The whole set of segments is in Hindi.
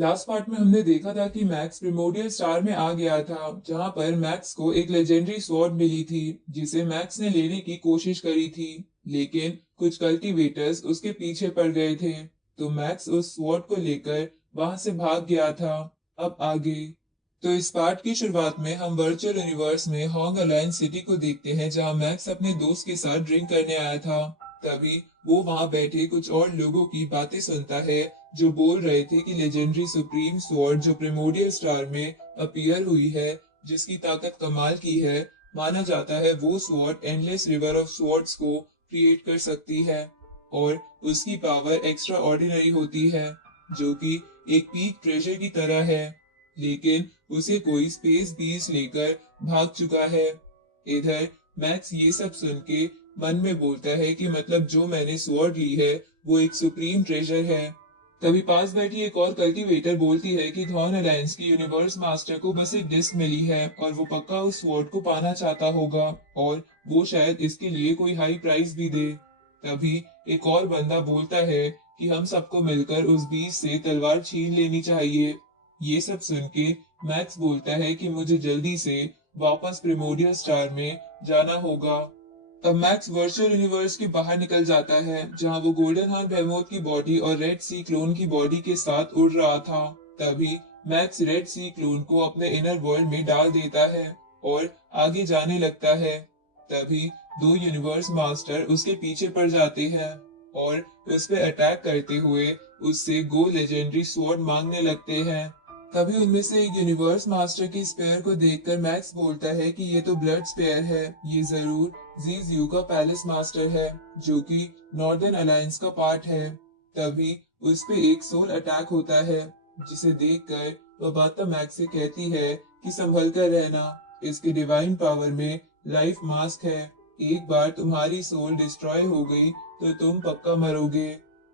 लास्ट पार्ट में हमने देखा था कि मैक्स प्रिमोडियल स्टार में आ गया था, जहां पर मैक्स को एक लेजेंडरी स्वॉर्ड मिली थी जिसे मैक्स ने लेने की कोशिश करी थी। लेकिन कुछ कल्टीवेटर्स उसके पीछे पड़ गए थे, तो मैक्स उस स्वॉर्ड को लेकर वहां से भाग गया था। अब आगे। तो इस पार्ट की शुरुआत में हम वर्चुअल यूनिवर्स में हॉन्ग अलायंस सिटी को देखते हैं, जहां मैक्स अपने दोस्त के साथ ड्रिंक करने आया था। तभी वो वहां बैठे कुछ और लोगों की बातें सुनता है, जो बोल रहे थे कि लेजेंडरी सुप्रीम स्वॉर्ड जो प्रिमोडियल स्टार में अपीयर हुई है, जिसकी ताकत कमाल की है, माना जाता है वो sword endless river of swords को क्रिएट कर सकती है। और उसकी पावर एक्स्ट्रा ऑर्डिनरी होती है, जो कि एक पीक ट्रेजर की तरह है। लेकिन उसे कोई स्पेस बीस लेकर भाग चुका है। इधर मैक्स ये सब सुन के मन में बोलता है कि मतलब जो मैंने स्वॉर्ड ली है वो एक सुप्रीम ट्रेजर है। तभी पास बैठी एक और कल्टीवेटर बोलती है कि थॉर्न अलायंस की यूनिवर्स मास्टर को बस एक डिस्क मिली है और वो पक्का उस स्वॉर्ड को पाना चाहता होगा, और वो शायद इसके लिए कोई हाई प्राइस भी दे। तभी एक और बंदा बोलता है कि हम सबको मिलकर उस बीच से तलवार छीन लेनी चाहिए। ये सब सुन के मैक्स बोलता है कि मुझे जल्दी से वापस प्रिमोडियल स्टार में जाना होगा। अब मैक्स वर्चुअल यूनिवर्स के बाहर निकल जाता है, जहां वो गोल्डन हॉर्न बेहेमोथ की बॉडी और रेड सी क्लोन की बॉडी के साथ उड़ रहा था। तभी मैक्स रेड सी क्लोन को अपने इनर वर्ल्ड में डाल देता है और आगे जाने लगता है। तभी दो यूनिवर्स मास्टर उसके पीछे पड़ जाते हैं और उस पे अटैक करते हुए उससे गो लेजेंडरी स्वॉर्ड मांगने लगते हैं। तभी उनमें से एक यूनिवर्स मास्टर की स्पेयर को देखकर मैक्स बोलता है कि ये तो ब्लड स्पेयर है, ये जरूर जीज का पैलेस मास्टर है, जो कि नॉर्दर्न अलायंस का पार्ट है। तभी उस पे एक सोल अटैक होता है, जिसे देखकर वह बाता मैक्स से कहती है कि संभल कर रहना, इसके डिवाइन पावर में लाइफ मास्क है। एक बार तुम्हारी सोल डिस्ट्रॉय हो गई तो तुम पक्का मरोगे।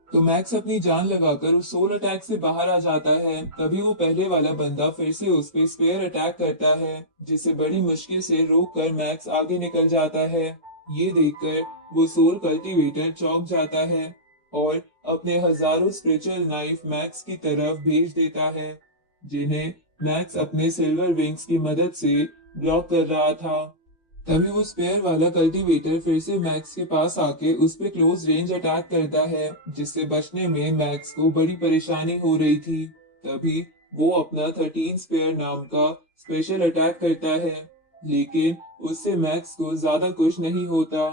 तो मैक्स अपनी जान लगाकर उस सोल अटैक से बाहर आ जाता है। तभी वो पहले वाला बंदा फिर से उस पे स्पेयर अटैक करता है, जिसे बड़ी मुश्किल से रोक कर मैक्स आगे निकल जाता है। ये देखकर वो सोल कल्टीवेटर चौंक जाता है और अपने हजारों स्पिरिचुअल नाइफ मैक्स की तरफ भेज देता है, जिन्हें मैक्स अपने सिल्वर विंग्स की मदद से ब्लॉक कर रहा था। तभी वो स्पेयर वाला कल्टीवेटर फिर से मैक्स के पास आके उस पे क्लोज रेंज अटैक करता है, जिससे बचने में मैक्स को बड़ी परेशानी हो रही थी। तभी वो अपना 13 स्पेयर नाम का स्पेशल अटैक करता है, लेकिन उससे मैक्स को ज्यादा कुछ नहीं होता।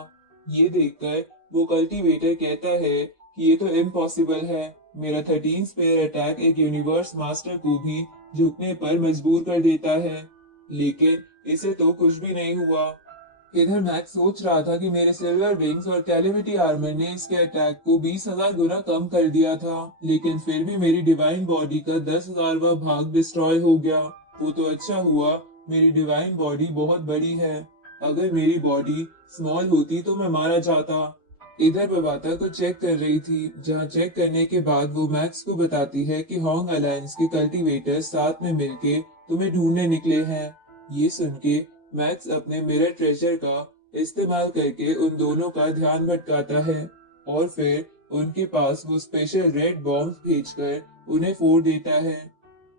ये देखकर वो कल्टीवेटर कहता है कि ये तो इम्पॉसिबल है, मेरा 13 स्पेयर अटैक एक यूनिवर्स मास्टर को भी झुकने पर मजबूर कर देता है। लेकिन इसे तो कुछ भी नहीं हुआ। इधर मैक्स सोच रहा था कि मेरे सिल्वर विंग्स और कैलिविटी आर्मर ने इसके अटैक को 20,000 गुना कम कर दिया था, लेकिन फिर भी मेरी डिवाइन बॉडी का 10,000वां भाग डिस्ट्रॉय हो गया। वो तो अच्छा हुआ, मेरी डिवाइन बॉडी बहुत बड़ी है। अगर मेरी बॉडी स्मॉल होती तो मैं मारा जाता। इधर बबाता को चेक कर रही थी, जहां चेक करने के बाद वो मैक्स को बताती है कि हॉन्ग अलायंस के कल्टीवेटर्स साथ में मिलके तुम्हें ढूंढने निकले हैं। ये सुन के मैक्स अपने मिरर ट्रेजर का इस्तेमाल करके उन दोनों का ध्यान भटकाता है और फिर उनके पास वो स्पेशल रेड बॉम्ब भेजकर उन्हें फोड़ देता है।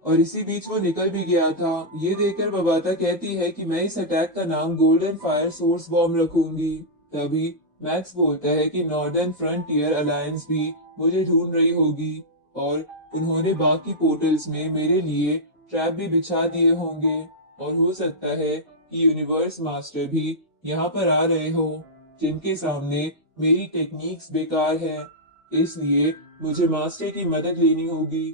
और इसी बीच वो निकल भी गया था। ये देखकर बबाता कहती है कि मैं इस अटैक का नाम गोल्डन फायर सोर्स बॉम्ब रखूंगी। तभी मैक्स बोलता है कि नॉर्दर्न फ्रंटियर अलायंस भी मुझे ढूंढ रही होगी और उन्होंने बाकी पोर्टल्स में मेरे लिए ट्रैप भी बिछा दिए होंगे, और हो सकता है कि यूनिवर्स मास्टर भी यहाँ पर आ रहे हो, जिनके सामने मेरी टेक्निक्स बेकार है। इसलिए मुझे मास्टर की मदद लेनी होगी।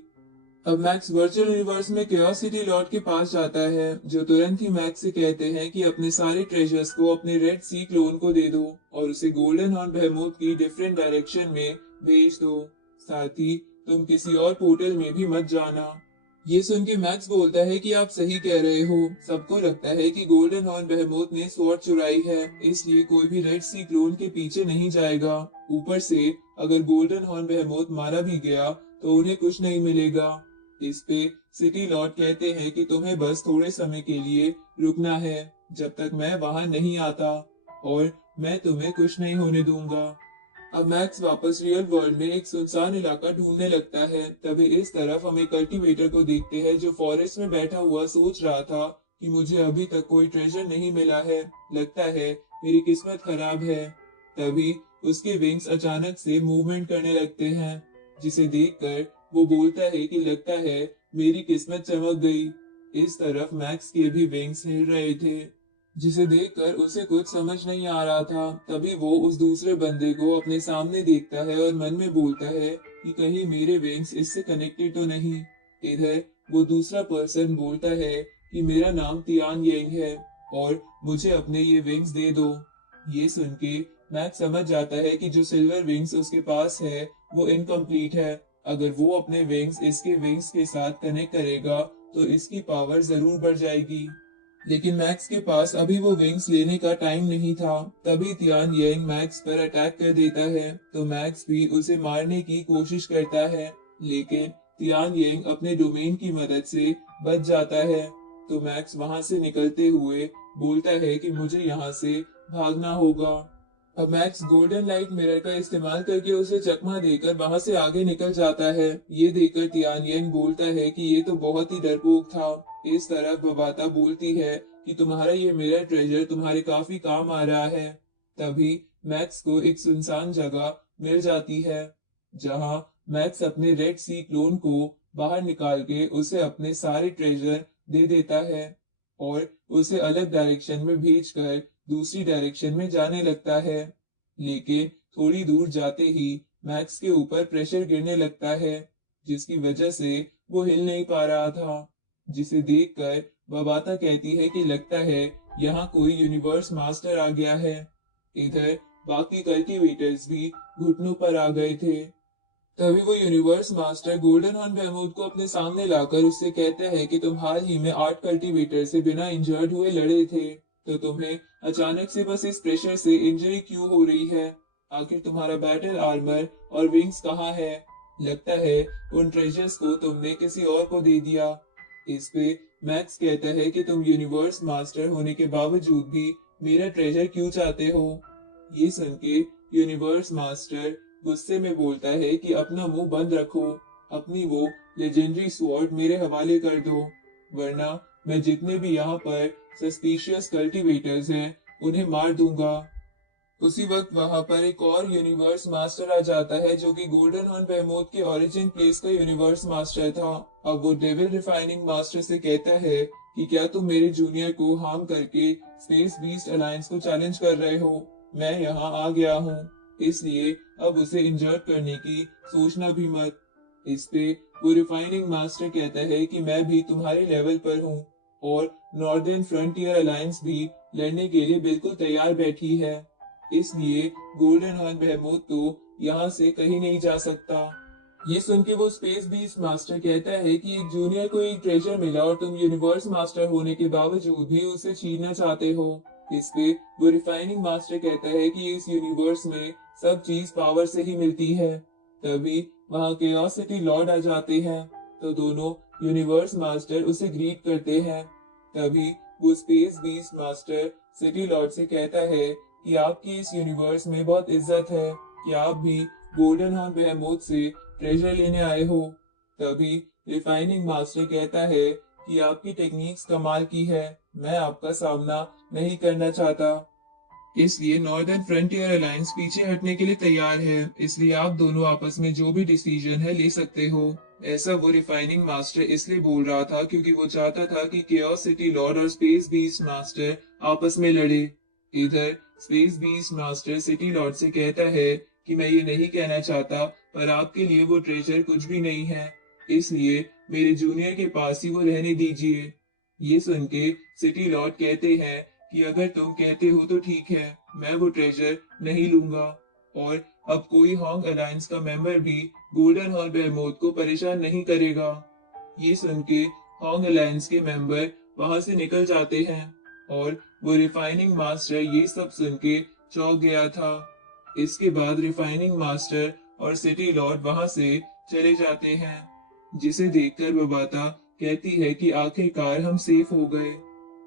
अब मैक्स वर्चुअल यूनिवर्स में क्यूरियोसिटी लॉर्ड के पास जाता है, जो तुरंत ही मैक्स से कहते हैं कि अपने सारे ट्रेजर्स को अपने रेड सी क्लोन को दे दो और उसे गोल्डन हॉर्न बेहेमोथ की डिफरेंट डायरेक्शन में भेज दो। साथ ही तुम किसी और पोर्टल में भी मत जाना। ये सुन के मैक्स बोलता है कि आप सही कह रहे हो, सबको लगता है कि गोल्डन हॉर्न बेहेमोथ ने स्वॉर्ड चुराई है, इसलिए कोई भी रेड सी क्लोन के पीछे नहीं जाएगा। ऊपर से अगर गोल्डन हॉर्न बेहेमोथ मारा भी गया तो उन्हें कुछ नहीं मिलेगा। इस पे सिटी लॉर्ड कहते हैं कि तुम्हें बस थोड़े समय के लिए रुकना है, जब तक मैं वहां नहीं आता, और मैं तुम्हें कुछ नहीं होने दूंगा। अब मैक्स वापस रियल वर्ल्ड में एक सुनसान इलाका ढूंढने लगता है। तभी इस तरफ हम एक कल्टीवेटर को देखते हैं जो फॉरेस्ट में बैठा हुआ सोच रहा था कि मुझे अभी तक कोई ट्रेजर नहीं मिला है, लगता है मेरी किस्मत खराब है। तभी उसके विंग्स अचानक से मूवमेंट करने लगते हैं, जिसे देखकर वो बोलता है कि लगता है मेरी किस्मत चमक गई। इस तरफ मैक्स के भी विंग्स हिल रहे थे, जिसे देखकर उसे कुछ समझ नहीं आ रहा था। तभी वो उस दूसरे बंदे को अपने सामने देखता है और मन में बोलता है कि कहीं मेरे विंग्स इससे कनेक्टेड तो नहीं। इधर वो दूसरा पर्सन बोलता है कि मेरा नाम तियान येंग है और मुझे अपने ये विंग्स दे दो। ये सुन के मैक्स समझ जाता है कि जो सिल्वर विंग्स उसके पास है वो इनकम्प्लीट है। अगर वो अपने विंग्स इसके विंग्स के साथ कनेक्ट करेगा तो इसकी पावर जरूर बढ़ जाएगी। लेकिन मैक्स के पास अभी वो विंग्स लेने का टाइम नहीं था। तभी तियान येंग मैक्स पर अटैक कर देता है, तो मैक्स भी उसे मारने की कोशिश करता है, लेकिन तियान येंग अपने डोमेन की मदद से बच जाता है। तो मैक्स वहां से निकलते हुए बोलता है कि मुझे यहाँ से भागना होगा। अब मैक्स गोल्डन लाइट मिरर का इस्तेमाल करके उसे चकमा देकर वहां से आगे निकल जाता है। ये देखकर तियानयेंग बोलता है कि ये तो बहुत ही डरपोक था। इस तरफ बबाता बोलती है कि तुम्हारा ये मिरर ट्रेजर तुम्हारे काफी काम आ रहा है। तभी मैक्स को एक सुनसान जगह मिल जाती है, जहां मैक्स अपने रेड सी क्लोन को बाहर निकाल के उसे अपने सारे ट्रेजर दे देता है और उसे अलग डायरेक्शन में भेजकर दूसरी डायरेक्शन में जाने लगता है। लेकिन थोड़ी दूर जाते ही मैक्स के ऊपर प्रेशर गिरने लगता है, जिसकी वजह से वो हिल नहीं पा रहा था। जिसे देखकर बबाता कहती है कि लगता है यहाँ कोई यूनिवर्स मास्टर आ गया है। इधर बाकी कल्टीवेटर्स भी घुटनों पर आ गए थे। तभी वो यूनिवर्स मास्टर गोल्डन हॉर्न बेहमूद को अपने सामने लाकर उससे कहता है कि तुम हाल ही में 8 कल्टीवेटर से बिना इंजर्ड हुए लड़े थे, तो तुम्हें अचानक से बस इस प्रेशर से इंजरी क्यों हो रही है? आखिर तुम्हारा बैटल आर्मर और विंग्स कहाँ है? लगता है उन ट्रेजर्स को तुमने किसी और को दे दिया। इस पे मैक्स कहता है कि तुम यूनिवर्स मास्टर होने के बावजूद भी मेरा ट्रेजर क्यों चाहते हो? ये सुन के यूनिवर्स मास्टर गुस्से में बोलता है कि अपना मुंह बंद रखो, अपनी वो लेजेंडरी स्वॉर्ड मेरे हवाले कर दो, वरना मैं जितने भी यहाँ पर सस्पिशियस कल्टीवेटर्स हैं उन्हें मार दूंगा। उसी वक्त वहां पर एक और यूनिवर्स मास्टर आ जाता है जो कि गोल्डन हॉर्न बेहमूद के ओरिजिन प्लेस का यूनिवर्स मास्टर था। अब वो डेविल रिफाइनिंग मास्टर से कहता है कि क्या तुम मेरे जूनियर को हार्म करके स्पेस बीस्ट अलायंस को चैलेंज कर रहे हो? मैं यहाँ आ गया हूँ, इसलिए अब उसे इंजर्ड करने की सोचना भी मत। इस पे वो रिफाइनिंग मास्टर कहता है कि मैं भी तुम्हारे लेवल पर हूँ और नॉर्दर्न फ्रंटियर अलायंस भी लड़ने के लिए बिल्कुल तैयार बैठी है, इसलिए गोल्डन हॉर्न बेहमूद तो यहाँ से कहीं नहीं जा सकता। ये सुन के वो स्पेस बीस्ट मास्टर कहता है कि एक जूनियर को एक ट्रेजर मिला और तुम यूनिवर्स मास्टर होने के बावजूद भी उसे छीनना चाहते हो। इस पे वो रिफाइनिंग मास्टर कहता है कि इस यूनिवर्स में सब चीज पावर से ही मिलती है। तभी वहाँ केओसिटी लॉर्ड आ जाते हैं, तो दोनों यूनिवर्स मास्टर उसे ग्रीट करते हैं। तभी वो space beast master city Lord से कहता है कि आपकी इस यूनिवर्स में बहुत इज्जत है कि आप भी गोल्डन हॉर्न बेहमूद से ट्रेजर लेने आए हो। तभी रिफाइनिंग मास्टर कहता है कि आपकी टेक्निक्स कमाल की है, मैं आपका सामना नहीं करना चाहता, इसलिए नॉर्दर्न फ्रंटियर अलायंस पीछे हटने के लिए तैयार है, इसलिए आप दोनों आपस में जो भी डिसीजन है ले सकते हो। ऐसा वो रिफाइनिंग मास्टर इसलिए बोल रहा था क्योंकि वो चाहता था कि केओस सिटी लॉर्ड और स्पेस बीस्ट मास्टर आपस में लड़े। इधर space beast master city Lord से कहता है कि मैं ये नहीं कहना चाहता, पर आपके लिए वो ट्रेजर कुछ भी नहीं है, इसलिए मेरे जूनियर के पास ही वो रहने दीजिए। ये सुन के सिटी लॉर्ड कहते हैं कि अगर तुम कहते हो तो ठीक है, मैं वो ट्रेजर नहीं लूंगा। और अब कोई हॉन्ग अलायंस का मेंबर भी गोल्डन हॉर्न बेहमूद को परेशान नहीं करेगा। ये सुन के हॉन्ग अलायंस के मेंबर वहां से निकल जाते हैं और वो रिफाइनिंग मास्टर ये सब सुन के चौंक गया था। इसके बाद रिफाइनिंग मास्टर और सिटी लॉर्ड वहां से चले जाते हैं, जिसे देखकर बबाता कहती है कि आखिरकार हम सेफ हो गए।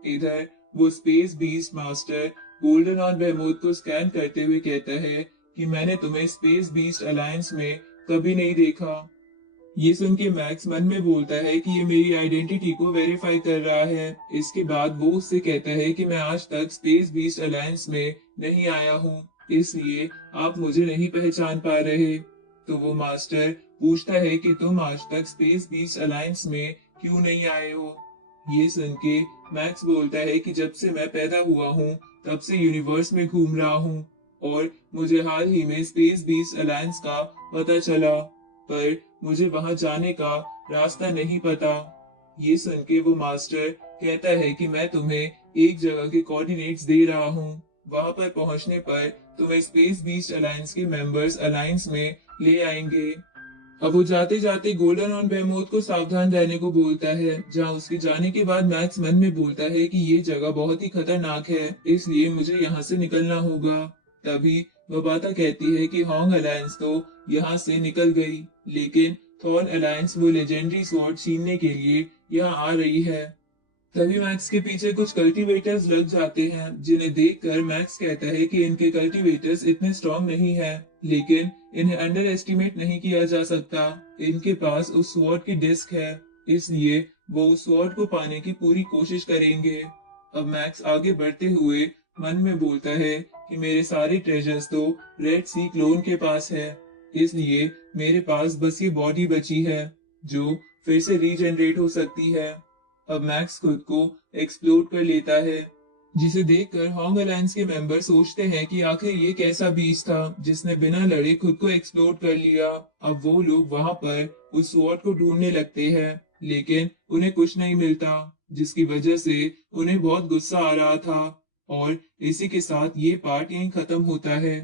इधर वो स्पेस बीस्ट मास्टर गोल्डन और बेहमूद को स्कैन करते हुए कहता है कि मैंने तुम्हें स्पेस बीस्ट अलायंस में कभी नहीं देखा। ये सुन के मैक्स मन में बोलता है कि ये मेरी आइडेंटिटी को वेरीफाई कर रहा है। इसके बाद वो उससे कहता है कि मैं आज तक स्पेस बीस्ट अलायंस में नहीं आया हूँ, इसलिए आप मुझे नहीं पहचान पा रहे। तो वो मास्टर पूछता है कि तुम आज तक स्पेस बीस्ट अलायंस में क्यों नहीं आए हो। ये सुन के मैक्स बोलता है कि जब से मैं पैदा हुआ हूँ तब से यूनिवर्स में घूम रहा हूँ और मुझे हाल ही में स्पेस बीस्ट अलायंस का पता चला, पर मुझे वहां जाने का रास्ता नहीं पता। ये सुन के वो मास्टर कहता है कि मैं तुम्हें एक जगह के कोऑर्डिनेट्स दे रहा हूँ। वहां पर पहुंचने पर तुम्हें स्पेस बीस्ट अलायंस के मेंबर्स अलायंस में ले आएंगे। अब वो जाते जाते गोल्डन और बेमोथ को सावधान रहने को बोलता है। जहां उसके जाने के बाद मैक्स मन में बोलता है कि ये जगह बहुत ही खतरनाक है, इसलिए मुझे यहाँ से निकलना होगा। तभी वबाता कहती है कि हॉन्ग अलायंस तो यहाँ से निकल गई, लेकिन थॉर्न अलायंस वो लेजेंडरी स्वॉर्ड छीनने के लिए यहाँ आ रही है। तभी मैक्स के पीछे कुछ कल्टीवेटर्स लग जाते हैं, जिन्हें देखकर मैक्स कहता है कि इनके कल्टीवेटर्स इतने स्ट्रांग नहीं है, लेकिन इन्हें अंडर एस्टिमेट नहीं किया जा सकता। इनके पास उस स्वॉर्ड की डिस्क है, इसलिए वो उस स्वॉर्ड को पाने की पूरी कोशिश करेंगे। अब मैक्स आगे बढ़ते हुए मन में बोलता है कि मेरे सारे ट्रेजर्स तो रेड सी क्लोन के पास है, इसलिए मेरे पास बस ये बॉडी बची है जो फिर से रीजनरेट हो सकती है। अब मैक्स खुद को एक्सप्लोर कर लेता है, जिसे देखकर हॉन्ग अलायंस के मेंबर सोचते हैं कि आखिर ये कैसा बीज था जिसने बिना लड़े खुद को एक्सप्लोर कर लिया। अब वो लोग वहां पर उस स्वॉर्ड को ढूंढने लगते हैं, लेकिन उन्हें कुछ नहीं मिलता, जिसकी वजह से उन्हें बहुत गुस्सा आ रहा था। और इसी के साथ ये पार्ट यहीं खत्म होता है।